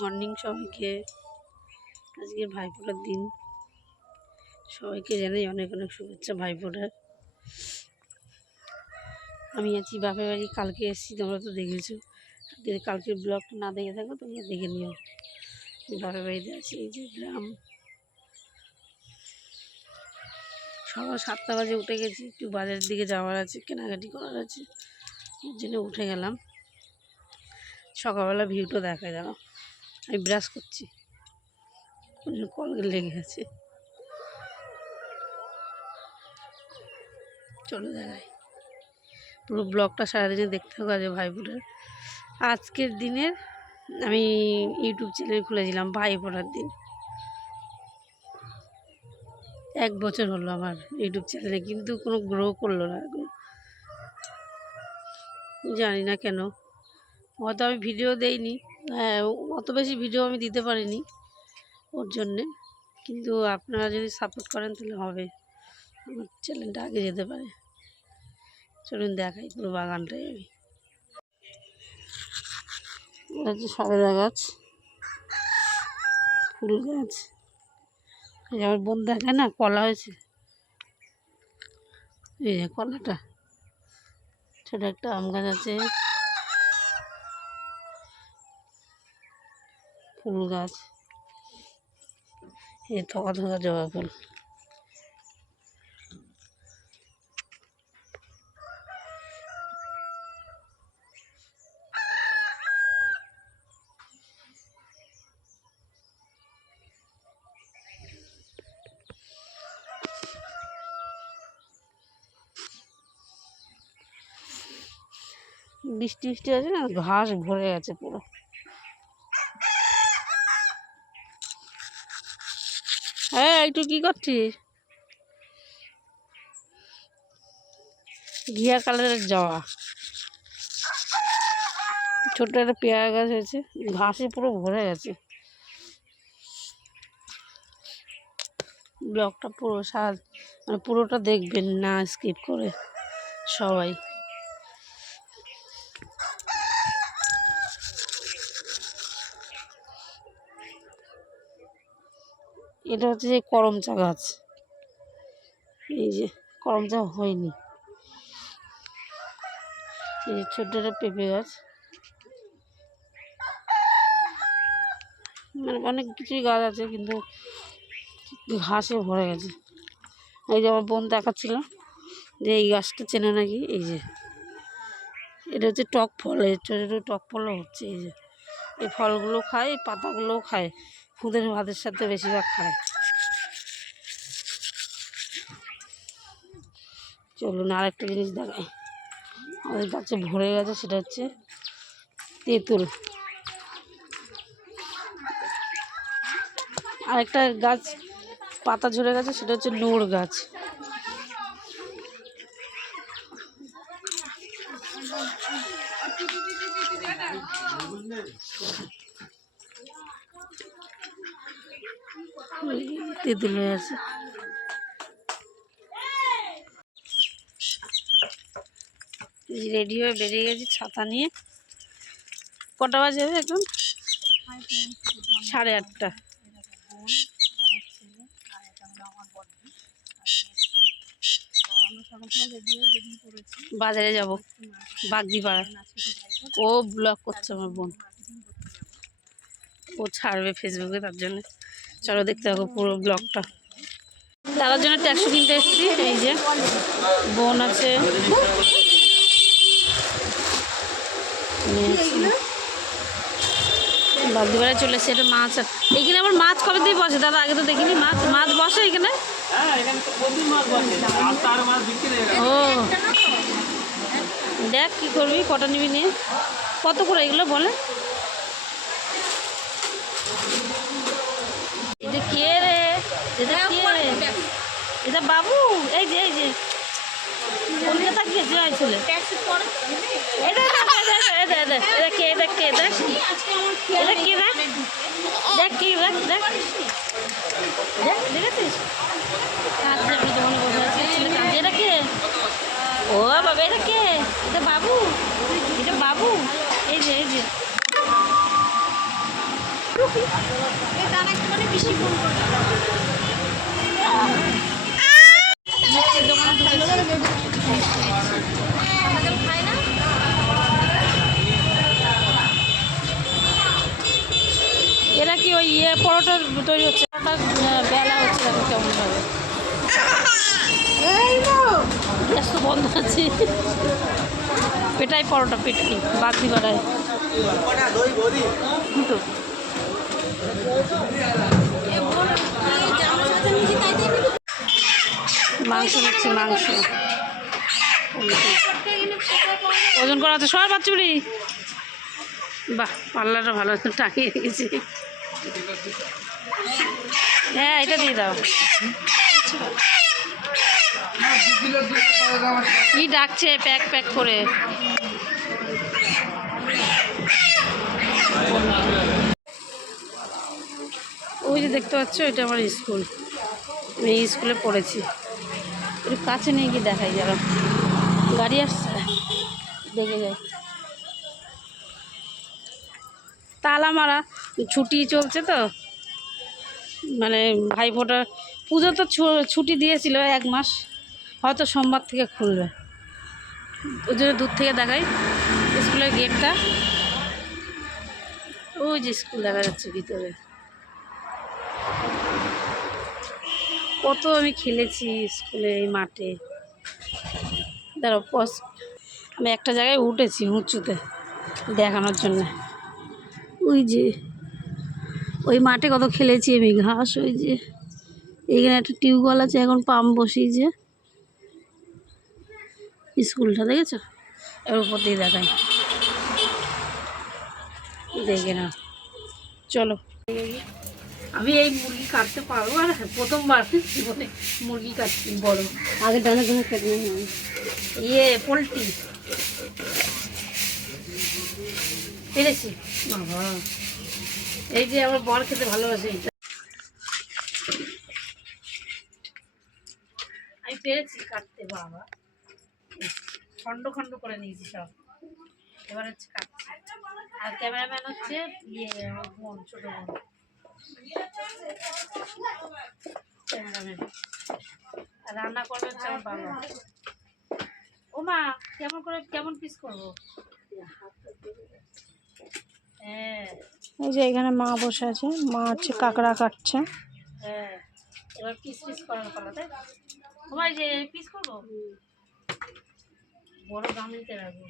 Morning সবাইকে। আজকের ভাইফোঁটার দিন, সবাইকে জানাই অনেক অনেক শুভেচ্ছা ভাইফোঁটার। আমি আছি বাপের বাড়ি, কালকে এসেছি, তোমরা তো দেখেছো। যদি কালকের ব্লগটা না দেখে থাকো তোমরা দেখে নিও। বাপের বাড়িতে আছি, এই যে গ্রাম। সকাল 7টা বাজে উঠে গেছি, একটু বাজারের দিকে যাওয়ার আছে, কেনাকাটি করার আছে, ওর জন্য উঠে গেলাম। সকালবেলা ভিউটা দেখায়, দাঁড়াও আমি ব্রাশ করছি, কলগেট লেগে গেছে, চলো দেখাই। পুরো ব্লগটা সারাদিনে দেখতে হবে আজ ভাইফোঁটার। আজকের দিনের আমি ইউটিউব চ্যানেল খুলেছিলাম ভাইফোঁটার দিন। 1 বছর হলো আমার ইউটিউব চ্যানেলে, কিন্তু কোনো গ্রো করলো না এখন, জানি না কেন। হয়তো আমি ভিডিও দেইনি, হ্যাঁ অত বেশি ভিডিও আমি দিতে পারিনি ওর জন্যে। কিন্তু আপনারা যদি সাপোর্ট করেন তাহলে হবে, আমার চ্যানেলটা আগে যেতে পারে। চলুন দেখাই পুরো বাগানটাই। আমি এটা হচ্ছে সবেদা গাছ, ফুল গাছ। এই যে আমার বোন দেখায় না, কলা হয়েছে, এই যে কলাটা। ছোট একটা আম গাছ আছে, ফুল গাছ, এই থোকা থোকা জবা ফুল। বৃষ্টি বৃষ্টি আছে না, ঘাস ভরে গেছে পুরো। হ্যাঁ একটু কি করছিস? ঘিয়া কালারের জবা, ছোট একটা পেয়ারা গাছ হয়েছে, ঘাসে পুরো ভরে গেছে। ব্লগটা পুরো মানে পুরোটা দেখবেন না স্কিপ করে সবাই। এটা হচ্ছে যে করমচা গাছ, এই যে করমচা হয়নি। এই যে ছোট্ট একটা পেঁপে গাছ, মানে অনেক কিছুই গাছ আছে কিন্তু ঘাসে ভরে গেছে। এই যে আমার বোন দেখাচ্ছিল যে এই গাছটা চেনে নাকি, এই যে এটা হচ্ছে টক ফল, এই ছোটো ছোটো টক ফলও হচ্ছে। এই যে এই ফলগুলো খায়, এই পাতাগুলোও খায়, খুদের ভাতের সাথে বেশিরভাগ খায়। চলুন আর একটা জিনিস দেখায়, আমাদের গাছে ভরে গেছে, সেটা হচ্ছে তেঁতুল। আর একটা গাছ পাতা ঝরে গেছে, সেটা হচ্ছে নোড় গাছ। তেঁতুল হয়ে আছে। রেডি হয়ে বেরিয়ে গেছি ছাতা নিয়ে। কটা বাজে হবে এখন? 8:30। বাজারে যাব, বাগদিপাড়া। ও ব্লগ করছে আমার বোন, ও ছাড়বে ফেসবুকে, তার জন্য চলো দেখতে থাকো পুরো ব্লগটা। দাদার জন্য ট্যাক্সি কিনতে এসেছি, এই যে বোন আছে, বাগদিপাড়ায় চলে এসেছে। এটা মাছ, এইখানে আবার মাছ কবে দিয়ে বসে দাদা? আগে তো দেখিনি। মাছ বসে এখানে? ও দেখ কি করবি, কটা নিবি নিয়ে। কত করে এগুলো বলে? এটা কে রে? এটা কে রে? এটা বাবু। এই যে কলকাতা গিয়েছে ছেলে। এটা কে? দেখ কে? দেখ এটা কে? দেখ কি? দেখ দেখেছিস? কাঁদছে, আমি দোকানে বসে আছি, ছেলে কাঁদছে। এটা কে? ও বাবা, এটা কে? এটা বাবু, এটা বাবু। এই যে এরা কি ওই পরোটা তৈরি হচ্ছে, বেলা হচ্ছে, দেখো কেমন ভাবে। গ্যাস তো বন্ধ আছে, পেটাই পরোটা, পেটাই বাতি বাড়ায় দুটো। মাংস নিচ্ছি, মাংস ওজন করা আছে সব বাচ্চুরি। বাহ, পাল্লাটা ভালো টাঙিয়ে রেখেছি। হ্যাঁ, এটা দিয়ে দাও। কি ডাকছে প্যাক প্যাক করে। ওই যে দেখতে পাচ্ছ, এটা আমার স্কুল, আমি এই স্কুলে পড়েছি। একটু কাছে নিয়ে গিয়ে দেখাই, যারা গাড়ি আসছে দেখে যায়। তালা মারা, ছুটি চলছে তো, মানে ভাইফোঁটা পুজো তো ছুটি দিয়েছিল 1 মাস, হয়তো সোমবার থেকে খুলবে। ওই জন্য দূর থেকে দেখাই স্কুলের গেটটা। ওই যে স্কুল দেখা যাচ্ছে ভিতরে। কত আমি খেলেছি স্কুলে, এই মাঠে। দাঁড়াও, আমি একটা জায়গায় উঠেছি উঁচুতে দেখানোর জন্য। ওই যে ওই মাঠে কত খেলেছি আমি, ঘাস। ওই যে এইখানে একটা টিউবওয়েল আছে, এখন পাম্প বসিয়েছে। স্কুলটা দেখেছো, এর উপর দিয়ে দেখাই, দেখে না। চলো, আমি এই মুরগি কাটতে পারবো, আর প্রথমবার জীবনে মুরগি কাটছি বড়। আগে দানা দানা কেটে পোলট্রি পেরেছি বাবা। এই যে আমার বর খেতে ভালোবাসে, আমি পেরেছি কাটতে বাবা। খন্ড খন্ড করে নিয়েছি সব, এবার হচ্ছে কাটছি। আর ক্যামেরাম্যান হচ্ছে আমার বোন, ছোট বোন ক্যামেরাম্যান। আর রান্না করবে হচ্ছে আমার বাবা। ও মা, কেমন পিস করবো? হ্যাঁ, এই যে এখানে মা বসে আছে, মা হচ্ছে কাঁকড়া কাটছে। হ্যাঁ, এবার পিস করার পালা, তাই তোমার যে পিস করবো, বড় গামলিতে রাখবো।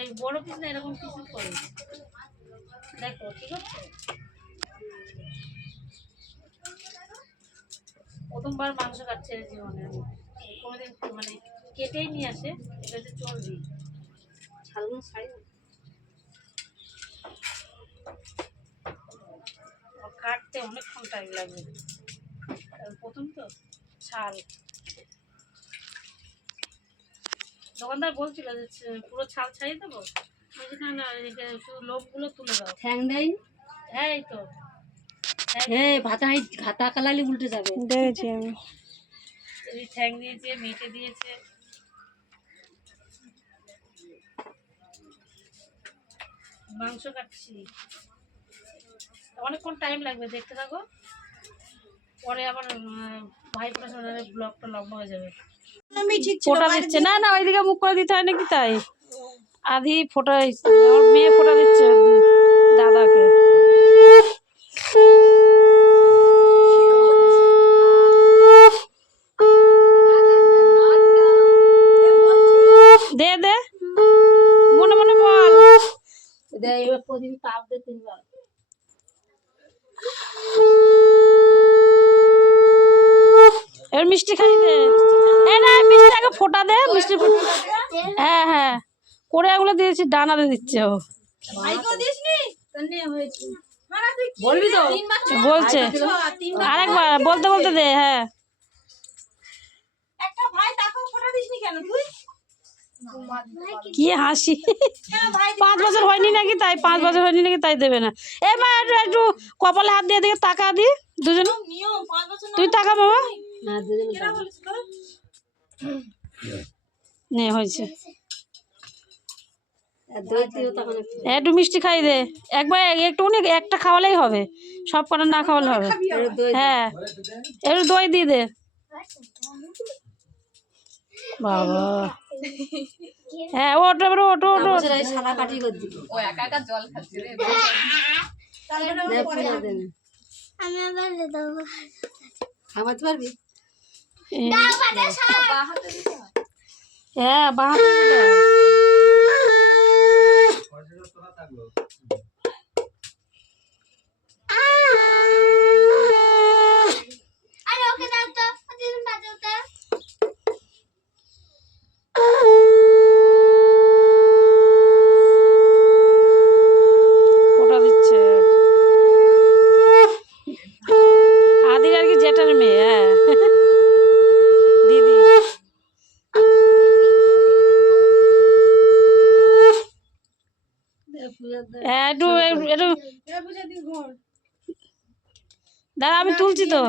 এই বড় পিস না, এরকম পিস করে দেখো, ঠিক আছে? প্রথমবার মাংস কাটছে জীবনে, কোনোদিন মানে কেটেই নিয়ে আসে। এটা হচ্ছে চর্বি, কাটতে অনেকক্ষণ টাইম লাগবে, প্রথম তো ছাল। দোকানদার বলছিল যে পুরো ছাল ছাড়িয়ে দেবো, না না, শুধু লোমগুলো তুলে দাও। ঠ্যাং দেয়? হ্যাঁ, এই তো। হ্যাঁ, ঘাতা কালালি উল্টে যাবে। দেখেছি আমি। ঠ্যাং দিয়েছে, মেটে দিয়েছে। মাংস কাটছি, অনেকক্ষণ টাইম লাগবে, দেখতে থাকো। পরে আবার ভাইপোর সাথে ব্লগটা লম্বা হয়ে যাবে। ফোঁটা দিচ্ছে, না না, ওইদিকে মুখ করে দিতে হয় নাকি, তাই আধি ফোঁটা। আমার মেয়ে ফোঁটা দিচ্ছে দাদাকে। দে দে, মনে মনে বল। এবার প্রতিদিন তাপ দে 3 বার। এবার মিষ্টি খাই দে। না, মিষ্টি আগে ফোঁটা দে, মিষ্টি। হ্যাঁ হ্যাঁ, করে এগুলো দিয়েছি, ডানাতে দিচ্ছে ও। বলবি তো, বলছে আরেকবার বলতে বলতে দে। হ্যাঁ, কি হাসি। 5 বছর হয়নি নাকি, তাই 5 বছর হয়নি নাকি, তাই দেবে না। এ মা, একটু কপালে হাত দিয়ে দিকে তাকা দি দুজনে। তুই তাকা বাবা। নে হয়েছে। একটু মিষ্টি খাই দে, একবার একটু একটা খাওয়ালেই হবে, সব কটা না খাওয়ালে হবে। হ্যাঁ একটু দই দিয়ে দে। বাবা হ্যাঁ ওটো এবার ওটো ওটো হ্যাঁ বাঁ ওটা দিচ্ছে আদির আর কি জেঠার মেয়ে। হ্যাঁ দিদি হ্যাঁ একটু একটু দাঁড়া আমি তুলছি তো।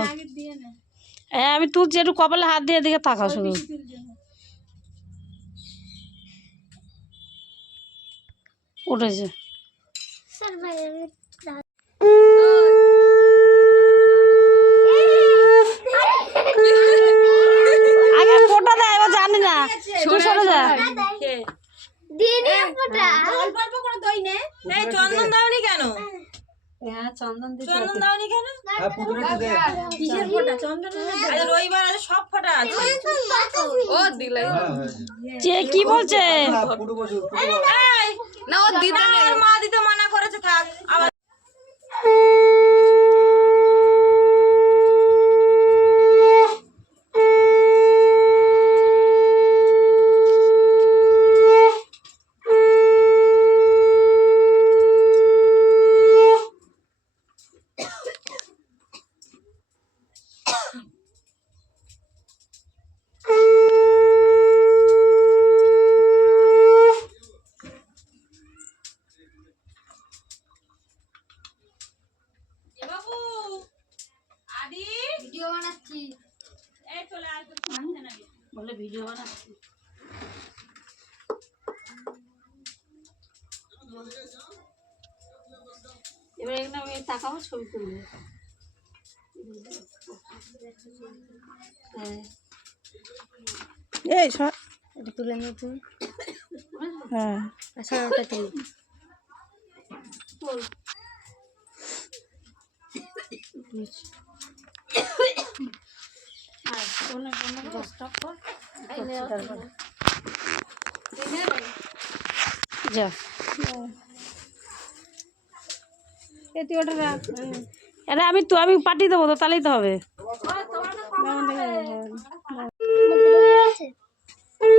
হ্যাঁ আমি তুলছি, একটু কপালে হাত দিয়ে এদিকে তাকাও শুধু। উঠেছে আগে ফোটা দেয় এবার জানি না, তুই সরে যা। চন্দন দাওনি কেন? চন্দন দাওনি কেন? আরে রবিবার আছে, সব ফোটা আছে। ও দিলাই যে কি বলছে না, ও দিদা আর মা দিতে মানা করেছে, থাক আবার। বাবু আদি ভিডিও বানাচ্ছি, এই চলে আয় তো সামনে নাকি বলে ভিডিও বানাচ্ছি। এবার এখানে আমি তাকাবো, ছবি তুলবো। এই সর। এটা তুলে নিয়ে তুমি হ্যাঁ আচ্ছা ওটা তুল তুল আর কোনে কোনে স্টপ কর তারপরে যা। তুই ওটা রাখ। আরে আমি পাঠিয়ে দেবো তো, তাহলেই তো হবে।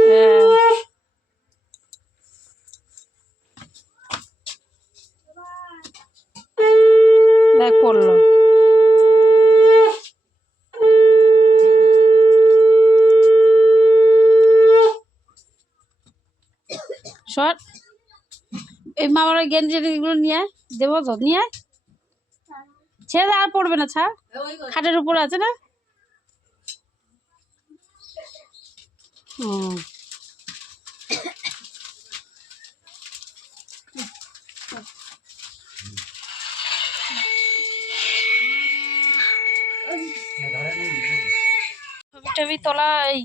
হ্যাঁ দেখ পড়লো। সর এই মামার ওই গেঞ্জিগুলো নিয়ে আয়, দেবো তো, নিয়ে আয়। ছেড়ে দে, আর পড়বে না, ছাড়, খাটের উপর আছে না। হুম ছবি টবি তোলা এই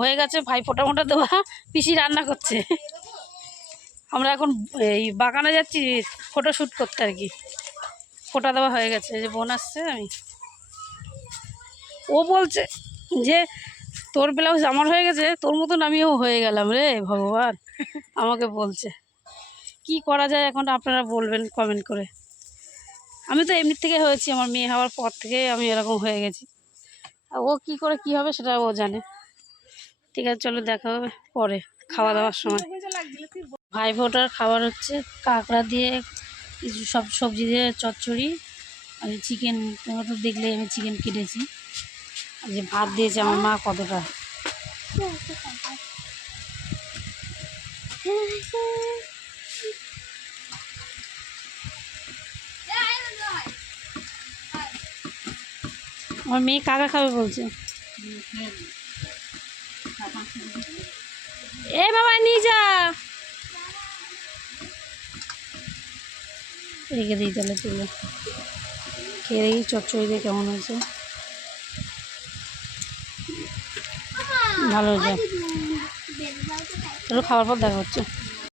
হয়ে গেছে, ভাই ফোটা মোটা দেওয়া, পিসি রান্না করছে। আমরা এখন এই বাগানে যাচ্ছি ফটো শ্যুট করতে আর কি। ফোটা দেওয়া হয়ে গেছে, যে বোন আসছে, আমি ও বলছে যে তোর ব্লাউজ আমার হয়ে গেছে, তোর মতন আমিও হয়ে গেলাম রে ভগবান। আমাকে বলছে কি করা যায় এখন, আপনারা বলবেন কমেন্ট করে। আমি তো এমনি থেকে হয়েছি, আমার মেয়ে হওয়ার পর থেকে আমি এরকম হয়ে গেছি। আর ও কি করে কি হবে সেটা ও জানে। ঠিক আছে চলো, দেখা হবে পরে খাওয়া দাওয়ার সময়। ভাই ফোটার খাবার হচ্ছে কাঁকড়া দিয়ে কিছু সব সবজি দিয়ে চচ্চড়ি, আর চিকেন, তোমরা তো দেখলেই আমি চিকেন কেটেছি। আর যে ভাত দিয়েছে আমার মা কতটা। আমার মেয়ে কাকা খাবে বলছে। এ বাবা নিয়ে যা, রেখে দিই তাহলে তুলে খেয়ে দেখি চচ্চড়ি দিয়ে কেমন হয়েছে। ভালো হয়েছে। চলো খাওয়ার পর দেখা হচ্ছে।